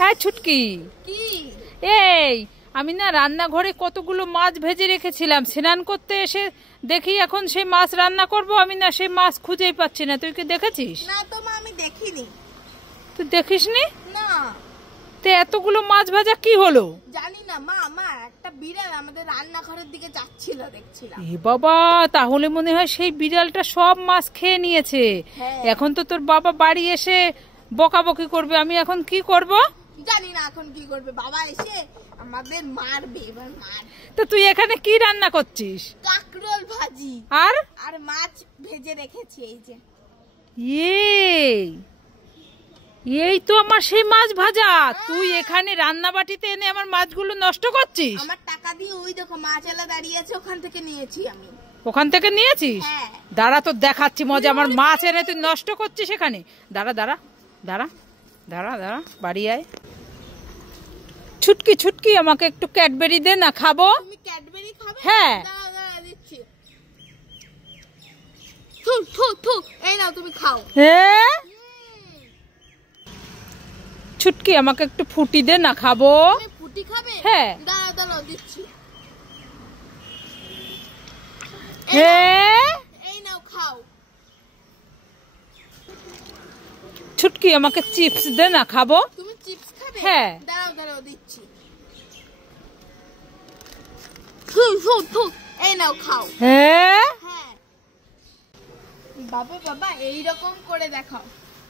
হ্যাঁ ছুটকি, কি? এই আমি না রান্নাঘরে কতগুলো মাছ ভেজে রেখেছিলাম, স্নান করতে এসে দেখি এখন সেই মাছ রান্না করব। আমি না সেই মাছ খুঁজেই পাচ্ছি না। তুই কি দেখেছিস? না তো মা, আমি দেখিনি। তুই দেখিসনি? না। তে এতগুলো মাছ ভাজা কি হলো? জানি না মা, আমার একটা বিড়াল আমাদের রান্নাঘরের দিকে যাচ্ছিল, দেখছিলাম। এ বাবা, তাহলে মনে হয় সেই বিড়ালটা সব মাছ খেয়ে নিয়েছে। হ্যাঁ। এখন তো তোর বাবা বাড়ি এসে বকাবকি করবে। আমি এখন কি করব? জানি না এখন কি করবে, বাবা এসে আমাদের মারবে, এবার মার। তো তুই এখানে কি রান্না করছিস? কাঁকরোল ভাজি আর আর মাছ ভেজে রেখেছি, এই যে। এই এই তো আমার সেই মাছ ভাজা। তুই এখানে রান্না বাটিতে এনে আমার মাছগুলো নষ্ট করছিস। আমার টাকা দিয়ে ওই দেখো মাছওয়ালা দাঁড়িয়ে আছে, ওখান থেকে নিয়েছি আমি। ওখান থেকে নিয়েছিস? হ্যাঁ। দাঁড়া, তো দেখাচ্ছি মজা। আমার মাছ এনে তুই নষ্ট করছিস এখানে। দাঁড়া দাঁড়া দাঁড়া দাঁড়া দাঁড়া, বাড়ি আয়। ছুটকি ছুটকি, আমাকে একটু ক্যাডবেরি দে না, খাবো। তুমি ক্যাডবেরি খাবে? হ্যাঁ। দাঁড়াও দাঁড়াও, দিচ্ছি। থু থু থু, এই নাও তুমি খাও। হ্যাঁ ছুটকি, আমাকে একটু ফুটি দে না, খাবো। তুমি ফুটি খাবে? হ্যাঁ। দাঁড়াও দাঁড়াও, দিচ্ছি। হ্যাঁ এই নাও খাও। ছুটকি, আমাকে চিপস দে না, খাবো। তুমি চিপস খাবে? হ্যাঁ। দাঁড়াও দাঁড়াও, দিচ্ছি। থু থু থু, এই নাও খাও। হ্যাঁ হ্যাঁ। বাবা বাবা, এইরকম করে দেখাও।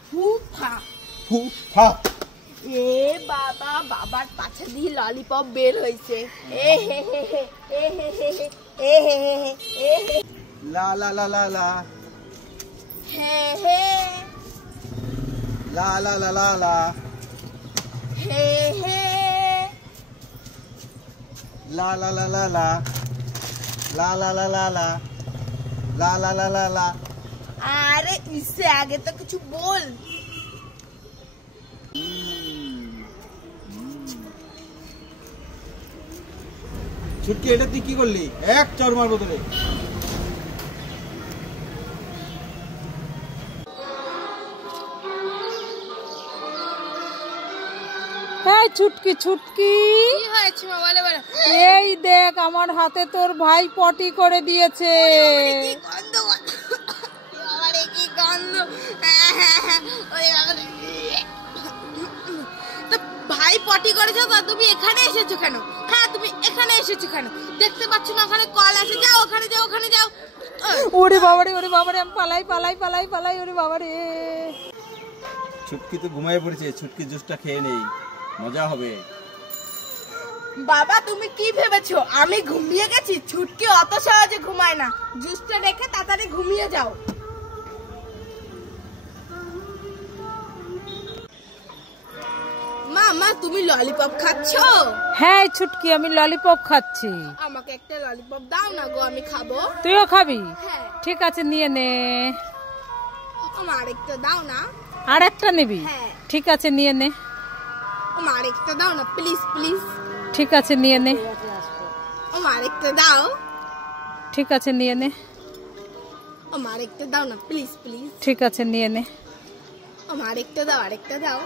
ফুফা ফুফা। এ বাবা, বাবার পাছে দিয়ে ললিপপ বের হয়েছে। এ হে হে হে, এ হে হে হে, এ হে হে হে, এ হে লা লা লা লা লা হে হে, লা লা লা লা লা হে হে, লা লা লা লা লা লা লা লা লা লা লা লা লা ला ला। अरे इससे आगे तो कुछ बोल। ছুটকি, এটা তুই কি করলি? এক চড় মারবো তোরে। হ্যাঁ ছুটকি ছুটকি, কি হয়েছে মা, বলে বলে। এই দেখ আমার হাতে তোর ভাই পটি করে দিয়েছে। কি গন্ধ, বাবারে কি গন্ধ। ওরে বাবারে। তো ভাই পটি করেছো তো তুমি এখানে এসেছো কেন? হ্যাঁ, তুমি এখানে এসেছো কেন? দেখতে পাচ্ছ না ওখানে কল আছে? যাও ওখানে, যাও ওখানে যাও। ওরে বাবারে, ওরে বাবারে, আমি পালাই পালাই পালাই পালাই, ওরে বাবারে। ছুটকি তো ঘুমায় পড়েছে, ছুটকি জুসটা খেয়ে নেই, মজা হবে। বাবা তুমি কি ভেবেছো আমি ঘুমিয়ে গেছি? ছুটকি অত সহজে ঘুমায় না। জুসটা রেখে তাড়াতাড়ি ঘুমিয়ে যাও। মা মা, তুমি ললিপপ খাচ্ছো? হ্যাঁ ছুটকি, আমি ললিপপ খাচ্ছি। আমাকে একটা ললিপপ দাও না গো, আমি খাবো। তুইও খাবি? হ্যাঁ। ঠিক আছে, নিয়ে নে। আমার আরেকটা দাও না। আর একটা নিবি? হ্যাঁ। ঠিক আছে, নিয়ে নে। আমার আরেকটা দাও না, প্লিজ প্লিজ। ঠিক আছে, নিয়ে নে। আমার আরেকটা দাও। ঠিক আছে, নিয়ে নে। আমার আরেকটা দাও না, প্লিজ প্লিজ। ঠিক আছে, নিয়ে নে। আমার আরেকটা দাও, আরেকটা দাও।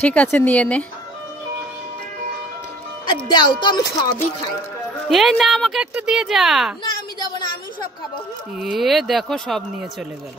ঠিক আছে, নিয়ে নে। আর দাও তো, আমি সবই খাই। এই না, আমাকে একটা দিয়ে যা। না আমি যাবো না, আমি সব খাবো। এ দেখো, সব নিয়ে চলে গেল।